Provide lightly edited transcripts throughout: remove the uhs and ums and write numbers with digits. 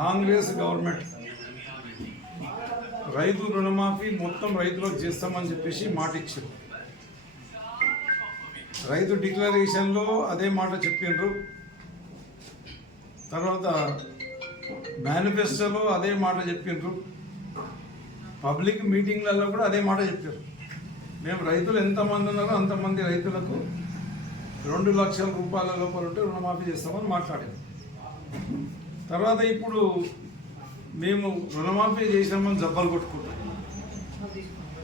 Congress government రైతు రుణమాఫీ మొత్తం రైతులకు చేస్తామని చెప్పేసి మాట ఇచ్చారు. రైతు డిక్లరేషన్లో అదే మాట చెప్పిండ్రు. తర్వాత మేనిఫెస్టోలో అదే మాట చెప్పిండ్రు. పబ్లిక్ మీటింగ్లలో కూడా అదే మాట చెప్పారు. మేము రైతులు ఎంతమంది ఉన్నారో అంతమంది రైతులకు 2 లక్షల రూపాయల లోపల ఉంటే రుణమాఫీ చేస్తామని మాట్లాడారు. తర్వాత ఇప్పుడు మేము రుణమాఫీ చేసామని జబ్బలు కొట్టుకుంటాం,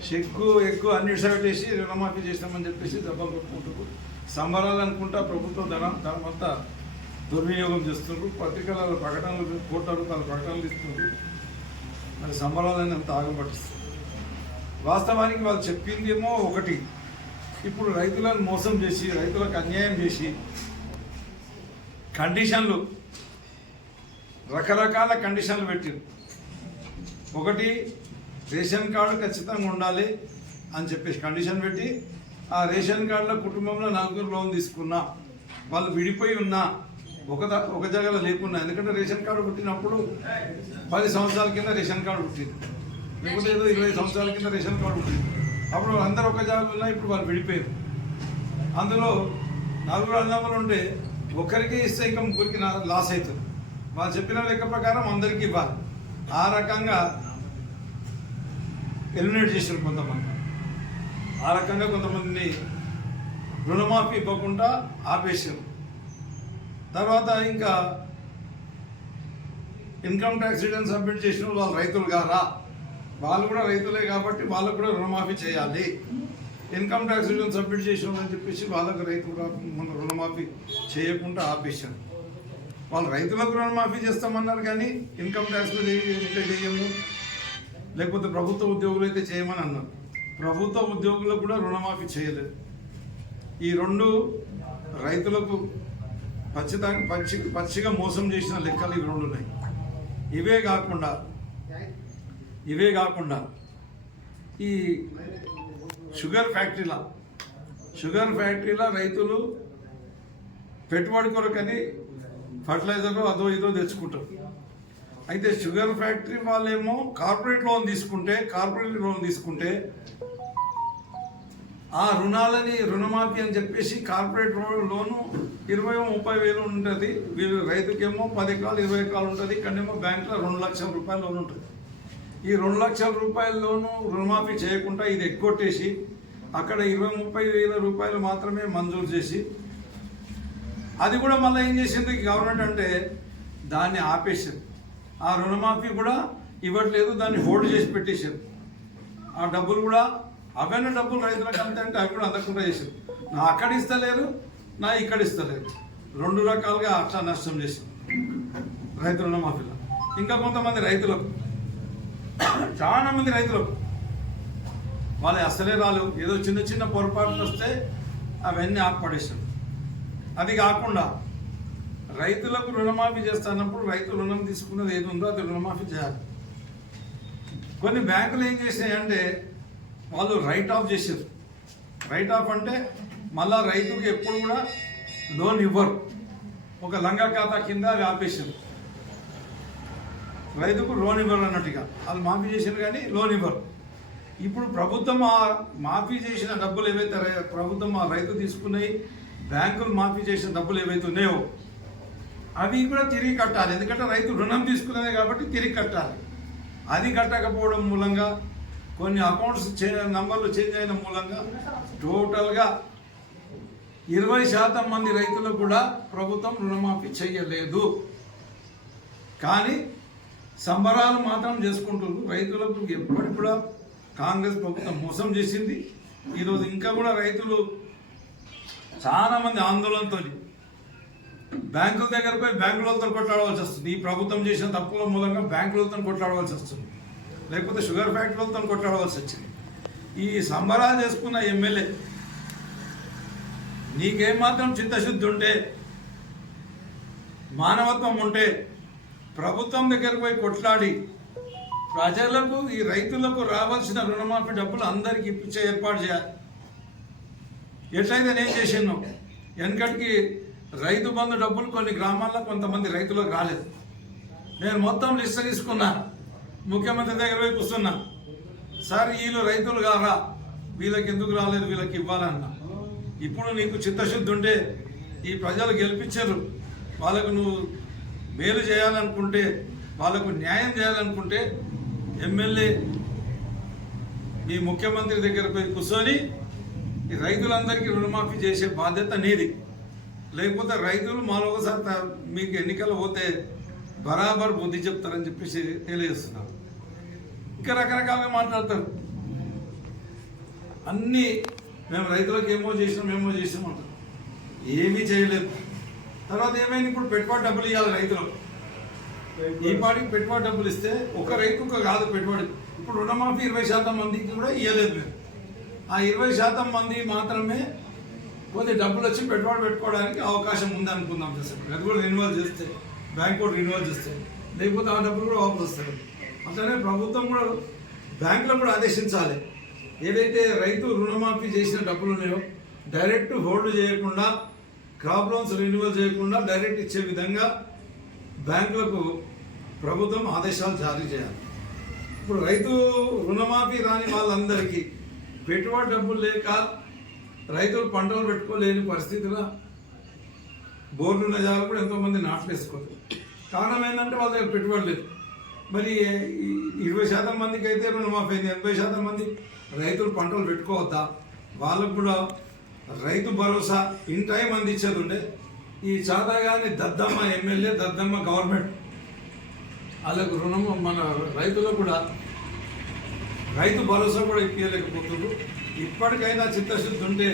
చెక్కు ఎక్కువ అన్ని పెట్టేసి రుణమాఫీ చేస్తామని చెప్పేసి జబ్బలు కొట్టుకుంటారు. సంబరాలు అనుకుంటా ప్రభుత్వం ధనమంతా దుర్వినియోగం చేస్తున్నారు. పత్రికలలో ప్రకటనలు కోట్ల రూపాయల ప్రకటనలు ఇస్తున్నారు. మరి సంబరాలని అంత ఆగం పట్టిస్తుంది. వాస్తవానికి వాళ్ళు చెప్పిందేమో ఒకటి, ఇప్పుడు రైతులను మోసం చేసి రైతులకు అన్యాయం చేసి కండిషన్లు రకరకాల కండిషన్లు పెట్టారు. ఒకటి, రేషన్ కార్డు ఖచ్చితంగా ఉండాలి అని చెప్పేసి కండిషన్ పెట్టి, ఆ రేషన్ కార్డులో కుటుంబంలో 4 లోన్ తీసుకున్నా, వాళ్ళు విడిపోయి ఉన్నా, ఒక జగలో లేకున్నా, ఎందుకంటే రేషన్ కార్డు పుట్టినప్పుడు 10 సంవత్సరాల కింద రేషన్ కార్డు పుట్టింది, లేకపోతే ఏదో 20 సంవత్సరాల కింద రేషన్ కార్డు పుట్టింది. అప్పుడు అందరూ ఒక జాగాలో ఉన్నా, ఇప్పుడు వాళ్ళు విడిపోయారు. అందులో 4 అన్నదమ్ములు ఉంటే ఒకరికి ఇస్తే ఇంకా ముగ్గురికి లాస్ అవుతుంది. వాళ్ళు చెప్పిన లెక్క ప్రకారం అందరికీ ఇవ్వాలి. ఆ రకంగా ఎలిమినేట్ చేశారు కొంతమంది. ఆ రకంగా కొంతమందిని రుణమాఫీ ఇవ్వకుండా ఆపేశారు. తర్వాత ఇంకా ఇన్కమ్ ట్యాక్స్ రిటర్న్ సబ్మిట్ చేసిన వాళ్ళు రైతులు కారా, వాళ్ళు కూడా రైతులే కాబట్టి వాళ్ళకు కూడా రుణమాఫీ చేయాలి. ఇన్కమ్ ట్యాక్స్ రిటర్న్ సబ్మిట్ చేసినామని చెప్పేసి వాళ్ళకు రైతులు మన రుణమాఫీ చేయకుండా ఆపేశారు. వాళ్ళు రైతులకు రుణమాఫీ చేస్తామన్నారు కానీ ఇన్కమ్ ట్యాక్స్లో చేయము, లేకపోతే ప్రభుత్వ ఉద్యోగులు అయితే చేయమని అన్నారు. ప్రభుత్వ ఉద్యోగులకు కూడా రుణమాఫీ చేయలేదు. ఈ 2 రైతులకు పచ్చిగా మోసం చేసిన లెక్కలు ఇవి 2 ఉన్నాయి. ఇవే కాకుండా ఈ షుగర్ ఫ్యాక్టరీలో రైతులు పెట్టుబడి కొరకని ఫర్టిలైజర్లు అదో ఇదో తెచ్చుకుంటారు. అయితే షుగర్ ఫ్యాక్టరీ వాళ్ళేమో కార్పొరేట్ లోన్ తీసుకుంటే ఆ రుణమాఫీ అని చెప్పేసి కార్పొరేట్ లోను 20-30 వేలు ఉంటుంది. వీళ్ళు రైతుకేమో 10 ఎకరాలు 20 ఎకరాలు ఉంటుంది. ఇక్కడేమో బ్యాంకులో 2 లక్షల రూపాయల లోన్ ఉంటుంది. ఈ 2 లక్షల రూపాయల లోను రుణమాఫీ చేయకుండా ఇది ఎగ్గొట్టేసి అక్కడ 20-30 వేల రూపాయలు మాత్రమే మంజూరు చేసి, అది కూడా మళ్ళీ ఏం చేసింది గవర్నమెంట్ అంటే దాన్ని ఆపేశారు. ఆ రుణమాఫీ కూడా ఇవ్వట్లేదు, దాన్ని హోల్డ్ చేసి పెట్టేశారు. ఆ డబ్బులు కూడా అవన్నీ డబ్బులు రైతులకు అంతే అంటే అవి కూడా అందకుండా చేశారు. నా అక్కడ ఇస్తలేరు, నా ఇక్కడ ఇస్తలేరు, 2 రకాలుగా అట్లా నష్టం చేశారు రైతు రుణమాఫీలో. ఇంకా కొంతమంది రైతులకు, చాలా మంది రైతులకు వాళ్ళు అసలే రాలేవు, ఏదో చిన్న పొరపాట్లు వస్తే అవన్నీ ఆపపడేశారు. అది కాకుండా రైతులకు రుణమాఫీ చేస్తున్నప్పుడు రైతు రుణం తీసుకున్నది ఏది ఉందో అది రుణమాఫీ చేయాలి. కొన్ని బ్యాంకులు ఏం చేసినాయంటే వాళ్ళు రైట్ ఆఫ్ చేశారు. రైట్ ఆఫ్ అంటే మళ్ళా రైతుకి ఎప్పుడు కూడా లోన్ ఇవ్వరు, ఒక లంగా ఖాతా కింద అవి ఆపేశారు. రైతుకు లోన్ ఇవ్వరు అన్నట్టుగా వాళ్ళు మాఫీ చేశారు కానీ లోన్ ఇవ్వరు. ఇప్పుడు ప్రభుత్వం ఆ మాఫీ చేసిన డబ్బులు ఏవైతే ప్రభుత్వం ఆ రైతు తీసుకున్నాయి, బ్యాంకులు మాఫీ చేసిన డబ్బులు ఏవైతే ఉన్నాయో అవి కూడా తిరిగి కట్టాలి. ఎందుకంటే రైతు రుణం తీసుకున్నదే కాబట్టి తిరిగి కట్టాలి. అది కట్టకపోవడం మూలంగా కొన్ని అకౌంట్స్ నంబర్లు చేంజ్ అయిన మూలంగా టోటల్గా 20% మంది రైతులకు కూడా ప్రభుత్వం రుణమాఫీ చేయలేదు. కానీ సంబరాలు మాత్రం చేసుకుంటున్నారు. రైతులకు ఎప్పటికి కూడా కాంగ్రెస్ ప్రభుత్వం మోసం చేసింది. ఈరోజు ఇంకా కూడా రైతులు చాలామంది ఆందోళనతో బ్యాంకుల దగ్గర పోయి బ్యాంకులతో కొట్లాడవలసి వస్తుంది. ఈ ప్రభుత్వం చేసిన తప్పుల మూలంగా బ్యాంకులతో కొట్లాడవలసి వస్తుంది, లేకపోతే షుగర్ ఫ్యాక్టరీలతో కొట్లాడవలసి వచ్చింది. ఈ సంబరాలు చేసుకున్న ఎమ్మెల్యే నీకేమాత్రం చిత్తశుద్ధి ఉంటే, మానవత్వం ఉంటే ప్రభుత్వం దగ్గరకు పోయి కొట్లాడి ప్రజలకు ఈ రైతులకు రావాల్సిన రుణమాఫీ డబ్బులు అందరికీ ఇప్పించే ఏర్పాటు చేయాలి. ఎట్లయితే నేను చేసినాను, వెనకటికి రైతు బంధు డబ్బులు కొన్ని గ్రామాల్లో కొంతమంది రైతులకు రాలేదు. నేను మొత్తం లిస్ట్ తీసుకున్నా, ముఖ్యమంత్రి దగ్గర పోయి కూర్చున్నా. సార్ వీళ్ళు రైతులు కారా, వీళ్ళకి ఎందుకు రాలేదు, వీళ్ళకి ఇవ్వాలన్నా. ఇప్పుడు నీకు చిత్తశుద్ధి ఉంటే, ఈ ప్రజలు గెలిపించారు, వాళ్ళకు నువ్వు మేలు చేయాలనుకుంటే, వాళ్ళకు న్యాయం చేయాలనుకుంటే ఎమ్మెల్యే మీ ముఖ్యమంత్రి దగ్గర పోయి కూర్చొని ఈ రైతులందరికీ రుణమాఫీ చేసే బాధ్యత నీది. లేకపోతే రైతులు మరొకసారి మీకు ఎన్నికలు పోతే బరాబర్ బుద్ధి చెప్తారని చెప్పేసి తెలియజేస్తున్నారు. ఇంకా రకరకాలుగా మాట్లాడతారు. అన్నీ మేము రైతులకు ఏమో చేసినామంటారు. ఏమీ చేయలేదు. తర్వాత ఏమైంది, ఇప్పుడు పెట్టుబడి డబ్బులు ఇవ్వాలి రైతులకు. ఈ పాటికి పెట్టుబడి డబ్బులు ఇస్తే ఒక రైతుకు కాదు పెట్టుబడి. ఇప్పుడు రుణమాఫీ 20% మందికి కూడా ఇవ్వలేదు మేము. ఆ 20% మంది మాత్రమే కొద్ది డబ్బులు వచ్చి పెట్టుబడి పెట్టుకోవడానికి అవకాశం ఉంది అనుకుందాం సార్. అది కూడా రెన్యువల్ చేస్తే, బ్యాంక్ కూడా రెన్యువల్ చేస్తే, లేకపోతే ఆ డబ్బులు కూడా వాపసు వస్తాయి. అట్లనే ప్రభుత్వం కూడా బ్యాంకులో కూడా ఆదేశించాలి. ఏదైతే రైతు రుణమాఫీ చేసిన డబ్బులు ఉన్నాయో డైరెక్ట్ హోల్డ్ చేయకుండా, క్రాప్ లోన్స్ రెన్యువల్ చేయకుండా డైరెక్ట్ ఇచ్చే విధంగా బ్యాంకులకు ప్రభుత్వం ఆదేశాలు జారీ చేయాలి. ఇప్పుడు రైతు రుణమాఫీ రాని వాళ్ళందరికీ పెట్టుబడి డబ్బులు లేక రైతులు పంటలు పెట్టుకోలేని పరిస్థితిలో బోర్డు ఉన్న జాగా కూడా ఎంతోమంది నాట్లు వేసుకోరు. కారణం ఏంటంటే వాళ్ళ దగ్గర పెట్టుబడి లేదు. మరి 20% మందికి అయితే రుణమాఫీ అయింది, 80% మంది రైతులు పంటలు పెట్టుకోవద్దా? వాళ్ళకు కూడా రైతు భరోసా ఇన్ టైం అందించేది ఉండే. ఈ చాదాగాని దద్దమ్మ ఎమ్మెల్యే, దద్దమ్మ గవర్నమెంట్ వాళ్ళకు రుణము మన రైతులకు కూడా రైతు భరోసా కూడా ఇప్పలేకపోతున్నారు. ఇప్పటికైనా చిత్తశుద్ధి ఉంటే,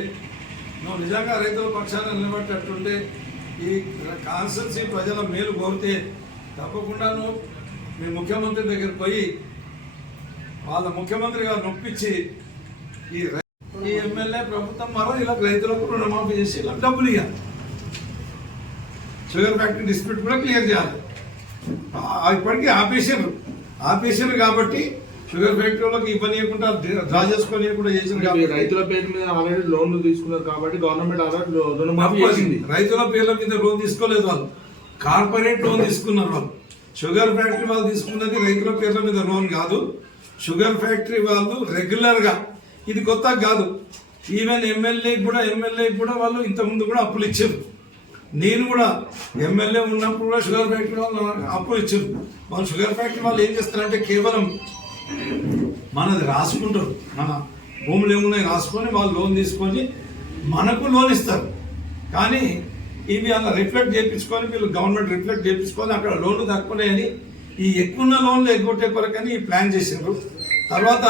నువ్వు నిజంగా రైతుల పక్షాన నిలబెట్టేట్టుంటే, ఈ కాన్స్టిట్యూన్సీ ప్రజల మేలు కోరితే తప్పకుండా నువ్వు మీ ముఖ్యమంత్రి దగ్గరికి పోయి వాళ్ళ ముఖ్యమంత్రి గారు నొప్పించి ఈ ఎమ్మెల్యే ప్రభుత్వం మరో ఇలా రైతులకు రుణమాఫీ చేసి ఇలా డబ్బులు ఇవ్వాలి. షుగర్ ఫ్యాక్టరీ డిస్ప్యూట్ కూడా క్లియర్ చేయాలి. ఇప్పటికీ ఆపేసారు కాబట్టి షుగర్ ఫ్యాక్టరీలోకి ఇవ్వనీయకుండా డ్రా చేసుకోనియకుండా చేసింది. రైతుల పేరు మీద ఆల్రెడీ లోన్లు తీసుకున్నారు కాబట్టి గవర్నమెంట్ ఆల్రెడీ రుణమాఫీ చేసింది. రైతుల పేర్ల మీద లోన్ తీసుకోలేదు, వాళ్ళు కార్పొరేట్ లోన్ తీసుకున్నారు. వాళ్ళు షుగర్ ఫ్యాక్టరీ వాళ్ళు తీసుకున్నది రైతుల పేర్ల మీద లోన్ కాదు. షుగర్ ఫ్యాక్టరీ వాళ్ళు రెగ్యులర్ గా, ఇది కొత్త కాదు. ఈవెన్ ఎమ్మెల్యే కూడా వాళ్ళు ఇంతకుముందు కూడా అప్పులు ఇచ్చారు. నేను కూడా ఎమ్మెల్యే ఉన్నప్పుడు కూడా షుగర్ ఫ్యాక్టరీ వాళ్ళు అప్పులు ఇచ్చారు. వాళ్ళు షుగర్ ఫ్యాక్టరీ వాళ్ళు ఏం చేస్తారంటే కేవలం మనది రాసుకుంటారు, మన భూములు ఏమున్నాయి రాసుకొని వాళ్ళు లోన్ తీసుకొని మనకు లోన్ ఇస్తారు. కానీ ఇవి అలా రిఫ్లెక్ట్ చేయించుకొని వీళ్ళు గవర్నమెంట్ రిఫ్లెక్ట్ చేయించుకొని అక్కడ లోన్లు తక్కువని ఈ ఎక్కువ లోన్లు ఎగ్గొట్టే కొరకని ఈ ప్లాన్ చేశారు. తర్వాత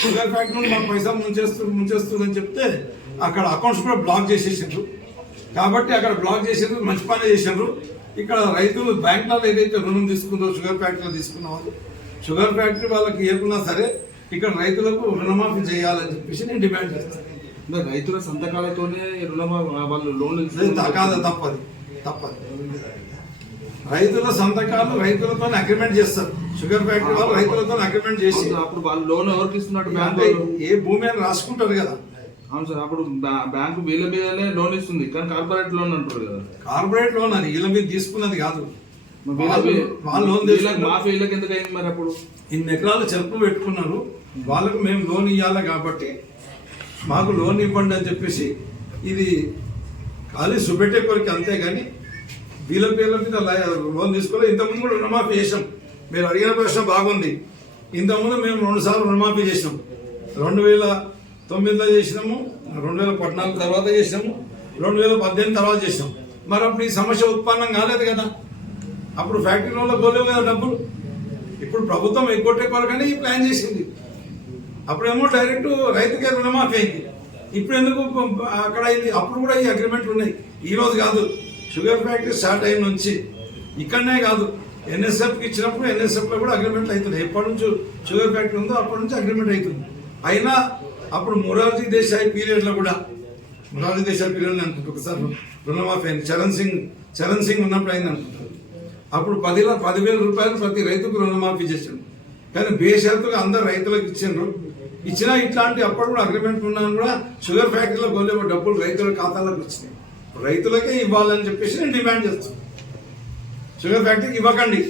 షుగర్ ఫ్యాక్టరీ మాకు పైసా ముంచేస్తుందని చెప్తే అక్కడ అకౌంట్స్ కూడా బ్లాక్ చేసేసారు. కాబట్టి అక్కడ బ్లాక్ చేసారు, మంచి పని చేశారు. ఇక్కడ రైతులు బ్యాంకులలో ఏదైతే రుణం తీసుకుందో షుగర్ ఫ్యాక్టరీలో తీసుకున్న వాళ్ళు, షుగర్ ఫ్యాక్టరీ వాళ్ళకి ఏకున్నా సరే ఇక్కడ రైతులకు రుణమాఫీ చేయాలని చెప్పేసి నేను డిమాండ్ చేస్తాను. రైతుల సంతకాలతోనే వాళ్ళు లోన్లు తప్పదు. రైతుల సంతకాలు రైతులతో అగ్రిమెంట్ చేస్తారు. షుగర్ ఫ్యాక్టరీ వాళ్ళు రైతులతో అగ్రిమెంట్ చేసి అప్పుడు వాళ్ళు లోన్ ఎవరికి ఇస్తున్నట్టు ఏ భూమి అని రాసుకుంటారు కదా. అవును సార్, అప్పుడు బ్యాంకు వీళ్ళ మీదనే లోన్ ఇస్తుంది, కానీ కార్పొరేట్ లోన్ అంటారు కదా. కార్పొరేట్ లోన్ అది వీళ్ళ మీద తీసుకున్నది కాదు. వాళ్ళు లోన్ మాఫీ వీళ్ళకి ఎందుకు అయింది మరి? అప్పుడు ఇన్ని ఎకరాలు చెరుపు పెట్టుకున్నారు, వాళ్ళకు మేము లోన్ ఇవ్వాలి కాబట్టి మాకు లోన్ ఇవ్వండి అని చెప్పేసి ఇది ఖాళీ సుబెట్టే కొరికి, అంతేగాని వీళ్ళ పేర్ల మీద లోన్ తీసుకోలేదు. ఇంతకుముందు కూడా రుణమాఫీ చేసాం. మీరు అడిగిన ప్రశ్న బాగుంది. ఇంతకుముందు మేము 2 సార్లు రుణమాఫీ చేసినాం. 2009లో చేసినాము, 2014 తర్వాత చేసినాము, 2018 తర్వాత చేసినాం. మరి అప్పుడు ఈ సమస్య ఉత్పన్నం కాలేదు కదా. అప్పుడు ఫ్యాక్టరీలో పోలేవు కదా డబ్బులు. ఇప్పుడు ప్రభుత్వం ఎగ్గొట్టే కొరకని ఈ ప్లాన్ చేసింది. అప్పుడేమో డైరెక్ట్ రైతుకే రుణమాఫీ అయింది. ఇప్పుడు ఎందుకు అక్కడ అయింది? అప్పుడు కూడా ఈ అగ్రిమెంట్లు ఉన్నాయి. ఈ రోజు కాదు, షుగర్ ఫ్యాక్టరీ స్టార్ట్ అయిన నుంచి ఇక్కడనే కాదు, ఎన్ఎస్ఎఫ్కి ఇచ్చినప్పుడు ఎన్ఎస్ఎఫ్లో కూడా అగ్రిమెంట్లు అవుతున్నాయి. ఎప్పటి నుంచి షుగర్ ఫ్యాక్టరీ ఉందో అప్పటి నుంచి అగ్రిమెంట్ అవుతుంది. అయినా అప్పుడు మొరార్జీ దేశాయ్ పీరియడ్లో కూడా, మొరార్జీ దేశాయ్ పీరియడ్లో అనుకుంటారు ఒకసారి రుణమాఫీ అయింది. చరణ్ సింగ్ ఉన్నప్పుడు అయింది అనుకుంటారు. అప్పుడు 10,000 రూపాయలు ప్రతి రైతుకు రుణమాఫీ చేసిండు. కానీ బేషరతుగా అందరు రైతులకు ఇచ్చిండ్రు. ఇచ్చినా ఇట్లాంటి అప్పుడు కూడా అగ్రిమెంట్ ఉన్నా కూడా షుగర్ ఫ్యాక్టరీలో కొనే డబ్బులు రైతుల ఖాతాలకు వచ్చినాయి. రైతులకే ఇవ్వాలని చెప్పేసి నేను డిమాండ్ చేస్తాను. షుగర్ ఫ్యాక్టరీకి ఇవ్వకండి.